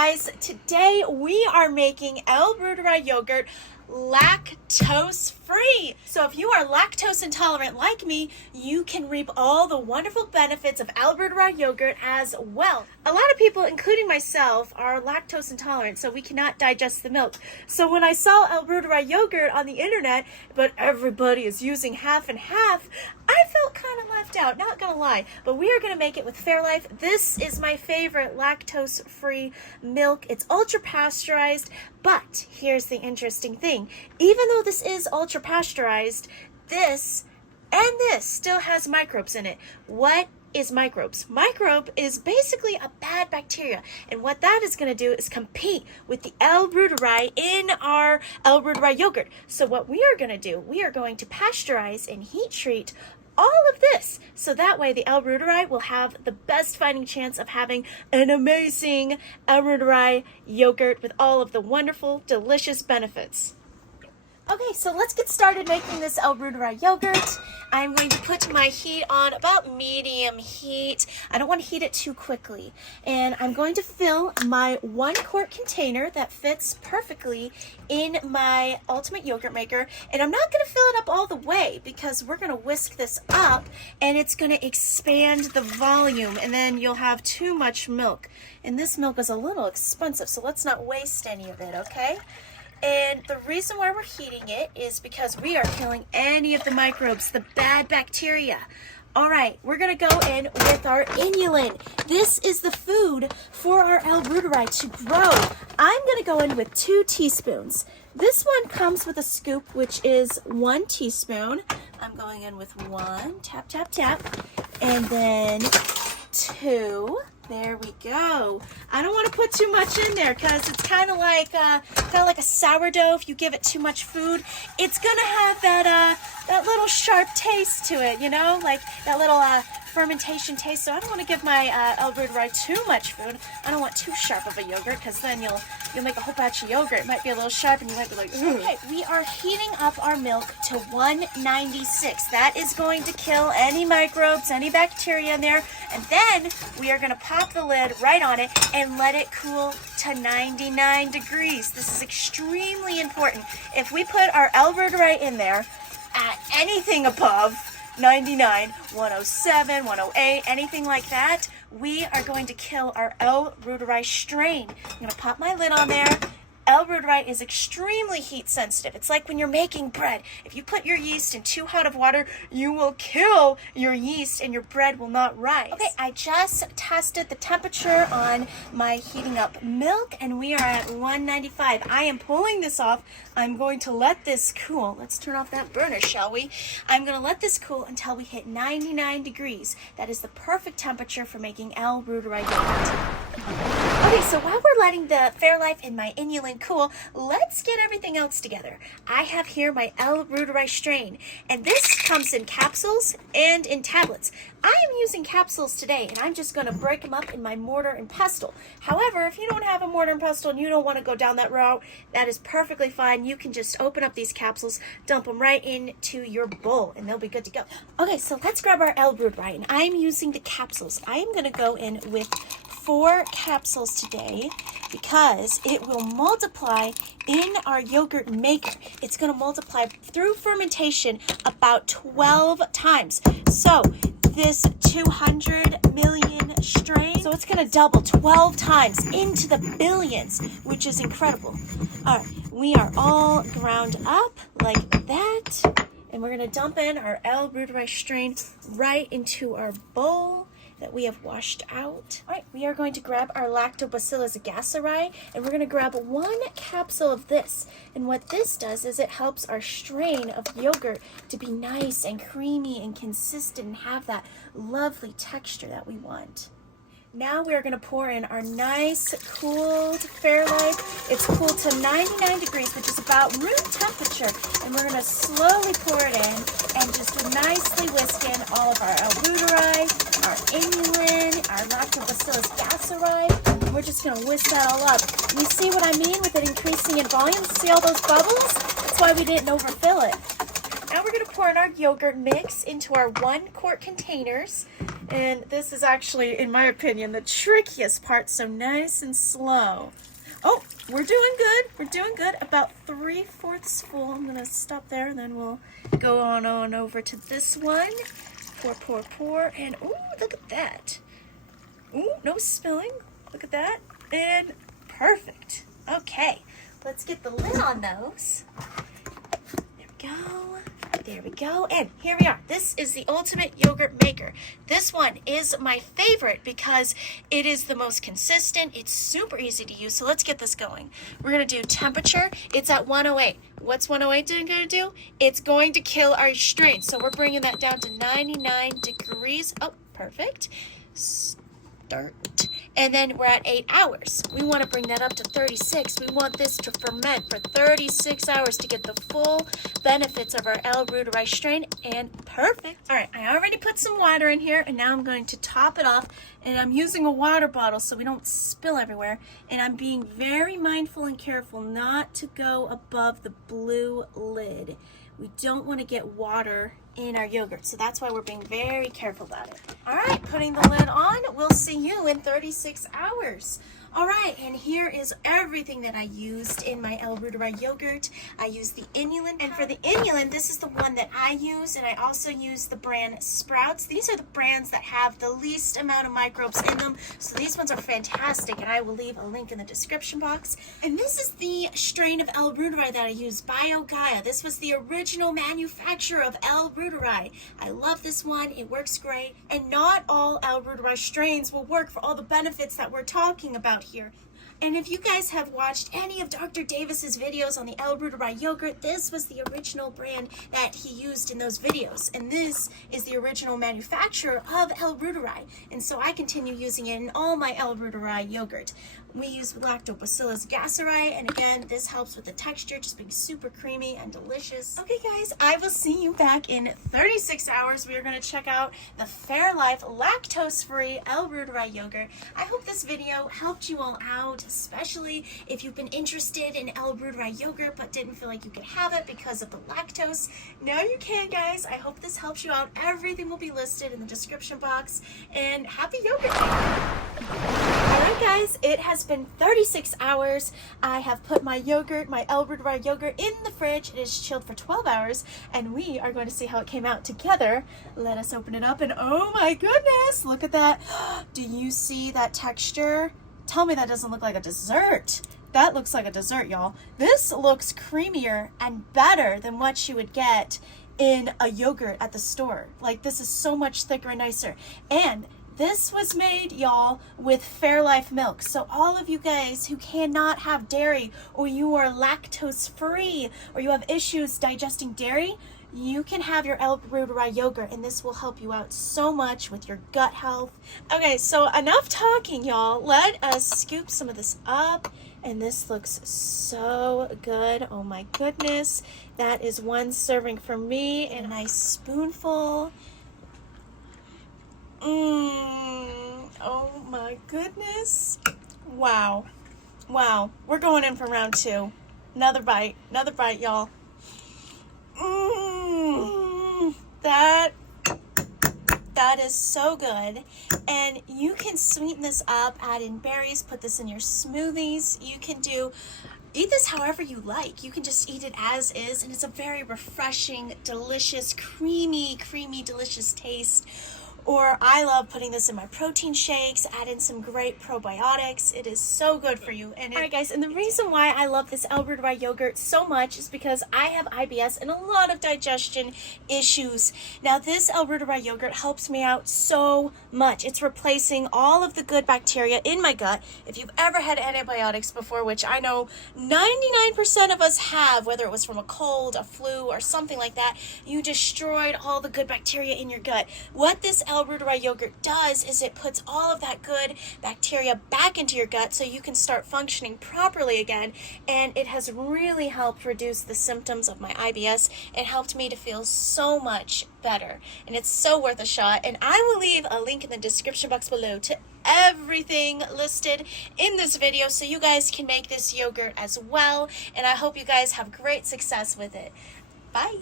guys, today we are making L-Reuteri yogurt lactose-free. So if you are lactose intolerant like me, you can reap all the wonderful benefits of L-Reuteri yogurt as well. A lot of people, including myself, are lactose intolerant, so we cannot digest the milk. So when I saw L-Reuteri yogurt on the internet, but everybody is using half and half, I felt kind of left out, not gonna lie. But we are gonna make it with Fairlife. This is my favorite lactose-free milk. It's ultra pasteurized, but here's the interesting thing. Even though this is ultra pasteurized, this and this still has microbes in it. What is microbes? Microbe is basically a bad bacteria, and what that is going to do is compete with the L-Reuteri in our L-Reuteri yogurt. So what we are going to do, we are going to pasteurize and heat treat all of this, so that way the L-Reuteri will have the best fighting chance of having an amazing L-Reuteri yogurt with all of the wonderful, delicious benefits. Okay, so let's get started making this L-Reuteri yogurt. I'm going to put my heat on about medium heat. I don't want to heat it too quickly. And I'm going to fill my 1 quart container that fits perfectly in my Ultimate Yogurt Maker. And I'm not going to fill it up all the way because we're going to whisk this up and it's going to expand the volume, and then you'll have too much milk. And this milk is a little expensive, so let's not waste any of it, okay? And the reason why we're heating it is because we are killing any of the microbes, the bad bacteria. All right, we're gonna go in with our inulin. This is the food for our L-Reuteri to grow. I'm gonna go in with 2 teaspoons. This one comes with a scoop, which is 1 teaspoon. I'm going in with 1, tap, tap, tap, and then 2. There we go. I don't want to put too much in there because it's kind of like a sourdough. If you give it too much food, it's gonna have that little sharp taste to it, you know, like that little fermentation taste. So I don't want to give my L-Reuteri too much food. I don't want too sharp of a yogurt because then you'll make a whole batch of yogurt. It might be a little sharp and you might be like, ugh. Okay, we are heating up our milk to 196. That is going to kill any microbes, any bacteria in there. And then we are going to pop the lid right on it and let it cool to 99 degrees. This is extremely important. If we put our L-Reuteri in there at anything above 99, 107, 108, anything like that, we are going to kill our L-Reuteri strain. I'm going to pop my lid on there. L-Reuteri is extremely heat sensitive. It's like when you're making bread. If you put your yeast in too hot of water, you will kill your yeast and your bread will not rise. Okay, I just tested the temperature on my heating up milk and we are at 195. I am pulling this off. I'm going to let this cool. Let's turn off that burner, shall we? I'm going to let this cool until we hit 99 degrees. That is the perfect temperature for making L-Reuteri yogurt. Okay, so while we're letting the Fairlife and my inulin cool, let's get everything else together. I have here my L-Reuteri strain, and this comes in capsules and in tablets. I am using capsules today, and I'm just going to break them up in my mortar and pestle. However, if you don't have a mortar and pestle and you don't want to go down that route, that is perfectly fine. You can just open up these capsules, dump them right into your bowl, and they'll be good to go. Okay, so let's grab our L-Reuteri, and I'm using the capsules. I am going to go in with 4 capsules today because it will multiply in our yogurt maker. It's going to multiply through fermentation about 12 times. So this 200 million strain, so it's going to double 12 times into the billions, which is incredible. All right, we are all ground up like that, and we're going to dump in our L-Reuteri strain right into our bowl that we have washed out. All right, we are going to grab our Lactobacillus gasseri, and we're going to grab 1 capsule of this. And what this does is it helps our strain of yogurt to be nice and creamy and consistent and have that lovely texture that we want. Now we are going to pour in our nice cooled Fairlife. It's cooled to 99 degrees, which is about room temperature. And we're going to slowly pour it in and just nicely whisk in all of our L-Reuteri, our inulin, our Lactobacillus gasseri. And we're just going to whisk that all up. You see what I mean with it increasing in volume? See all those bubbles? That's why we didn't overfill it. Now we're going to pour in our yogurt mix into our 1 quart containers. And this is actually, in my opinion, the trickiest part, so nice and slow. Oh, we're doing good. We're doing good. About 3/4 full. I'm gonna stop there and then we'll go on over to this one. Pour, pour, pour. And ooh, look at that. Ooh, no spilling. Look at that. And perfect. Okay, let's get the lid on those. There we go. There we go. And here we are. This is the ultimate yogurt maker. This one is my favorite because it is the most consistent. It's super easy to use. So let's get this going. We're going to do temperature. It's at 108. What's 108 going to do? It's going to kill our strain. So we're bringing that down to 99 degrees. Oh, perfect. Start. And then we're at 8 hours. We want to bring that up to 36. We want this to ferment for 36 hours to get the full benefits of our L-Reuteri strain. And perfect. All right, I already put some water in here, and now I'm going to top it off. And I'm using a water bottle so we don't spill everywhere. And I'm being very mindful and careful not to go above the blue lid. We don't want to get water in our yogurt, so that's why we're being very careful about it. All right, putting the lid on. We'll see you in 36 hours. All right, and here is everything that I used in my L-Reuteri yogurt. I used the inulin, and for the inulin, this is the one that I use, and I also use the brand Sprouts. These are the brands that have the least amount of microbes in them, so these ones are fantastic, and I will leave a link in the description box. And this is the strain of L-Reuteri that I use, BioGaia. This was the original manufacturer of L-Reuteri. I love this one. It works great, and not all L-Reuteri strains will work for all the benefits that we're talking about here. And if you guys have watched any of Dr. Davis's videos on the L-Reuteri yogurt, this was the original brand that he used in those videos. And this is the original manufacturer of L-Reuteri. And so I continue using it in all my L-Reuteri yogurt. We use Lactobacillus gasseri, and again, this helps with the texture, just being super creamy and delicious. Okay guys, I will see you back in 36 hours. We are going to check out the Fairlife Lactose-Free L-Reuteri yogurt. I hope this video helped you all out, especially if you've been interested in L-Reuteri yogurt but didn't feel like you could have it because of the lactose. Now you can, guys. I hope this helps you out. Everything will be listed in the description box, and happy yogurt day! Alright guys, it has been 36 hours. I have put my yogurt, my L-Reuteri yogurt, in the fridge. It is chilled for 12 hours, and we are going to see how it came out together. Let us open it up, and oh my goodness, look at that. Do you see that texture? Tell me that doesn't look like a dessert. That looks like a dessert, y'all. This looks creamier and better than what you would get in a yogurt at the store. Like, this is so much thicker and nicer. And this was made, y'all, with Fairlife milk. So all of you guys who cannot have dairy, or you are lactose free, or you have issues digesting dairy, you can have your L-Reuteri yogurt, and this will help you out so much with your gut health. Okay, so enough talking, y'all. Let us scoop some of this up, and this looks so good. Oh my goodness. That is one serving for me, and a nice spoonful. Oh my goodness. Wow. Wow. We're going in for round 2. Another bite, y'all. That is so good. And you can sweeten this up, add in berries, put this in your smoothies. You can eat this however you like. You can just eat it as is, and it's a very refreshing, delicious, creamy, delicious taste. Or I love putting this in my protein shakes, add in some great probiotics. It is so good for you. And alright guys, and the reason why I love this L-Reuteri yogurt so much is because I have IBS and a lot of digestion issues. Now this L-Reuteri yogurt helps me out so much. It's replacing all of the good bacteria in my gut. If you've ever had antibiotics before, which I know 99% of us have, whether it was from a cold, a flu, or something like that, you destroyed all the good bacteria in your gut. What this L-Reuteri yogurt does is it puts all of that good bacteria back into your gut so you can start functioning properly again, and it has really helped reduce the symptoms of my IBS. It helped me to feel so much better, and it's so worth a shot. And I will leave a link in the description box below to everything listed in this video so you guys can make this yogurt as well, and I hope you guys have great success with it. Bye!